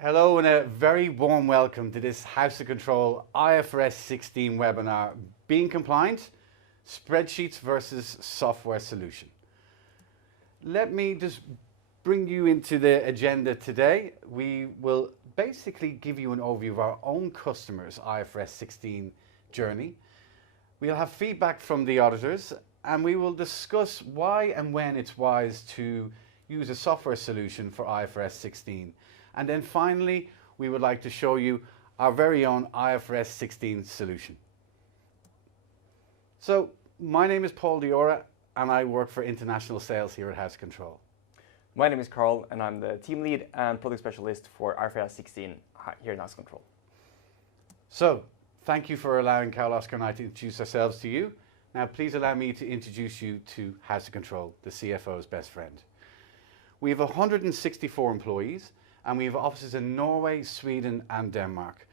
Hello and a very warm welcome to this House of Control IFRS 16 webinar, Being Compliant, Spreadsheets versus Software Solution. Let me just bring you into the agenda today. We will basically give you an overview of our own customers' IFRS 16 journey. We'll have feedback from the auditors and we will discuss why and when it's wise to use a software solution for IFRS 16. And then finally, we would like to show you our very own IFRS 16 solution. So, my name is Paul Diora and I work for international sales here at House of Control. My name is Carl and I'm the team lead and product specialist for IFRS 16 here at House of Control. So, thank you for allowing Carl, Oscar and I to introduce ourselves to you. Now, please allow me to introduce you to House of Control, the CFO's best friend. We have 164 employees and we have offices in Norway, Sweden and Denmark.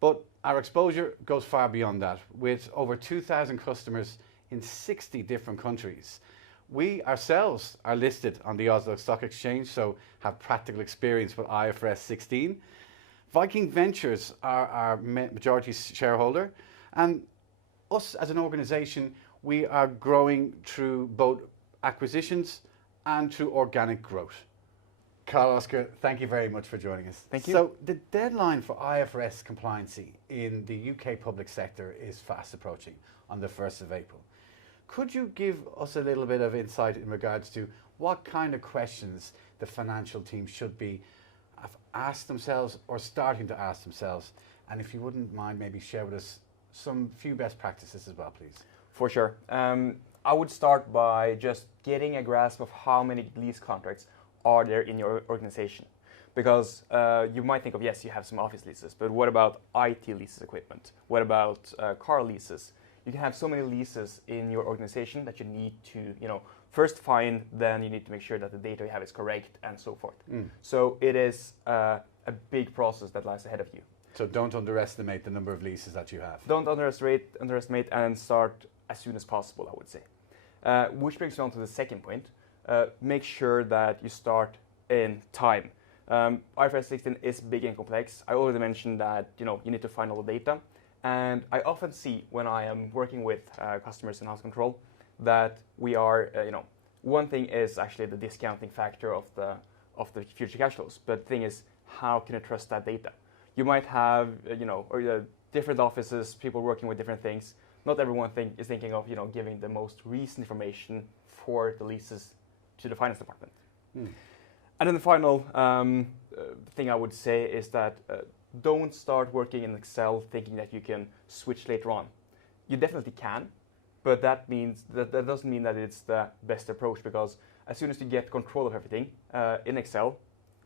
But our exposure goes far beyond that, with over 2,000 customers in 60 different countries. We ourselves are listed on the Oslo Stock Exchange, so have practical experience with IFRS 16. Viking Ventures are our majority shareholder, and us as an organization, we are growing through both acquisitions and through organic growth. Carl, Oscar, thank you very much for joining us. Thank you. So the deadline for IFRS compliancy in the UK public sector is fast approaching on the 1st of April. Could you give us a little bit of insight in regards to what kind of questions the financial team should be have asked themselves or starting to ask themselves? And if you wouldn't mind, maybe share with us some few best practices as well, please. For sure. I would start by just getting a grasp of how many lease contracts are there in your organization. Because you might think of, yes, you have some office leases, but what about IT leases equipment? What about car leases? You can have so many leases in your organization that you need to, first find, then you need to make sure that the data you have is correct and so forth. So it is a big process that lies ahead of you. So don't underestimate the number of leases that you have. Don't underestimate and start as soon as possible, I would say. Which brings me on to the second point. Make sure that you start in time. IFRS 16 is big and complex. I already mentioned that you need to find all the data, and I often see when I am working with customers in House Control that we are, one thing is actually the discounting factor of the future cash flows, but the thing is, how can I trust that data? You might have, different offices, people working with different things. Not everyone is thinking of, giving the most recent information for the leases to the finance department. And then the final thing I would say is that don't start working in Excel thinking that you can switch later on. You definitely can, but that doesn't mean that it's the best approach, because as soon as you get control of everything in Excel,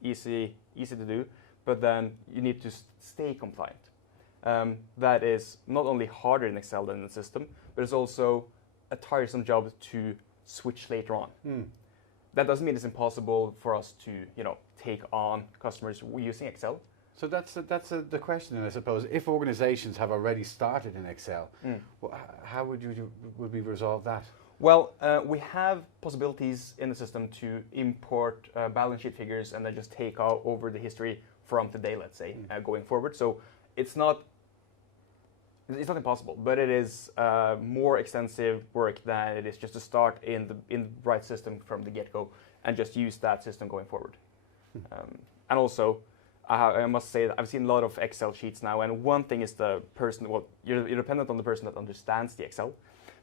easy to do, but then you need to stay compliant. That is not only harder in Excel than in the system, but it's also a tiresome job to switch later on. That doesn't mean it's impossible for us to, take on customers using Excel. So that's the question, I suppose. If organizations have already started in Excel, how would we resolve that? Well, we have possibilities in the system to import balance sheet figures and then just take over the history from today, let's say, going forward. So it's not impossible, but it is more extensive work than it is just to start in the right system from the get-go and just use that system going forward. And also, I must say that I've seen a lot of Excel sheets now, and one thing is the person, you're dependent on the person that understands the Excel,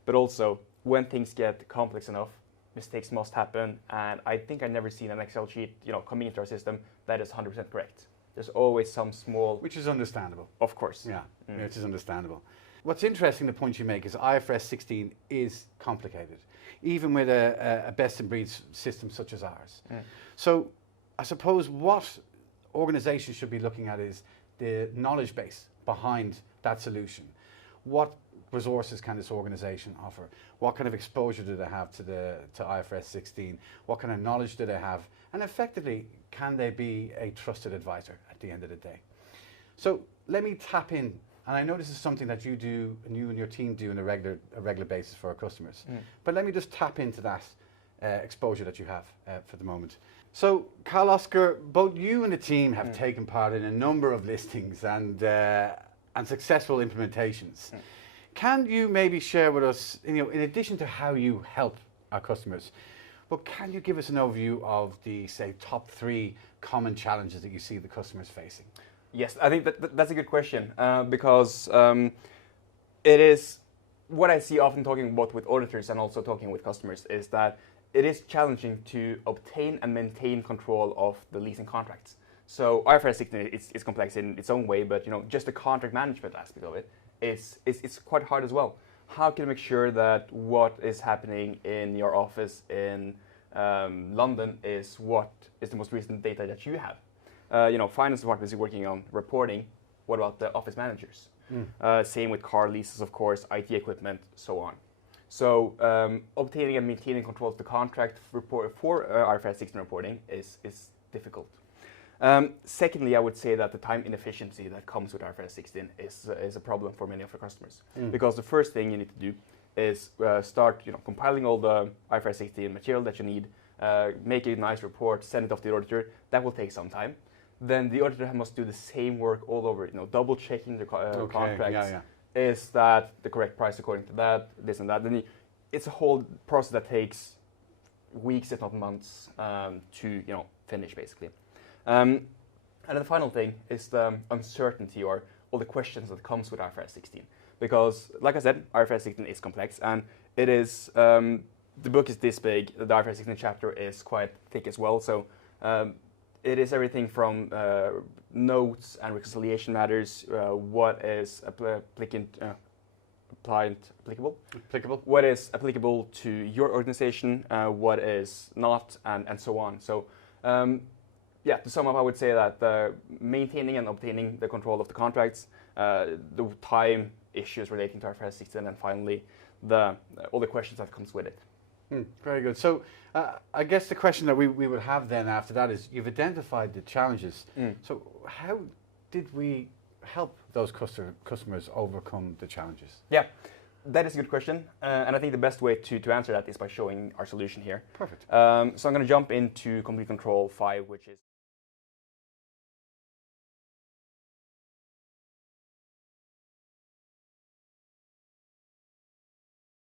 but also when things get complex enough, mistakes must happen, and I think I've never seen an Excel sheet coming into our system that is 100% correct. There's always some small... Which is understandable. Of course. Yeah, which is understandable. What's interesting, the point you make, is IFRS 16 is complicated, even with a best-in-breed system such as ours. So I suppose what organizations should be looking at is the knowledge base behind that solution. What resources can this organization offer? What kind of exposure do they have to IFRS 16? What kind of knowledge do they have? And effectively, can they be a trusted advisor at the end of the day? So let me tap in, and I know this is something that you do, and you and your team do on a regular basis for our customers. But let me just tap into that exposure that you have for the moment. So, Carl Oscar, both you and the team have taken part in a number of listings and successful implementations. Can you maybe share with us, in addition to how you help our customers, but can you give us an overview of the, say, top 3 common challenges that you see the customers facing? Yes, I think that's a good question because it is what I see often talking both with auditors and also talking with customers is that it is challenging to obtain and maintain control of the leasing contracts. So IFRS 16 is complex in its own way, but just the contract management aspect of it is quite hard as well. How can you make sure that what is happening in your office in London is what is the most recent data that you have? Finance department is working on reporting. What about the office managers? Same with car leases, of course, IT equipment, so on. So obtaining and maintaining control of the contract report for IFRS 16 reporting is difficult. Secondly, I would say that the time inefficiency that comes with IFRS 16 is a problem for many of our customers. Because the first thing you need to do is start compiling all the IFRS 16 material that you need, make a nice report, send it off to the auditor. That will take some time. Then the auditor must do the same work all over, double checking the contracts. Yeah. Is that the correct price according to that, this and that? Then it's a whole process that takes weeks, if not months, to finish basically. And then the final thing is the uncertainty or all the questions that comes with IFRS 16. Because, like I said, IFRS 16 is complex, and it is the book is this big. The IFRS 16 chapter is quite thick as well. So it is everything from notes and reconciliation matters. What is applicable? What is applicable to your organization? What is not, and so on. So. To sum up, I would say that maintaining and obtaining the control of the contracts, the time issues relating to IFRS 16, and finally, all the questions that comes with it. Very good. So I guess the question that we would have then after that is, you've identified the challenges. So how did we help those customers overcome the challenges? Yeah, that is a good question. And I think the best way to answer that is by showing our solution here. Perfect. So I'm going to jump into Complete Control 5, which is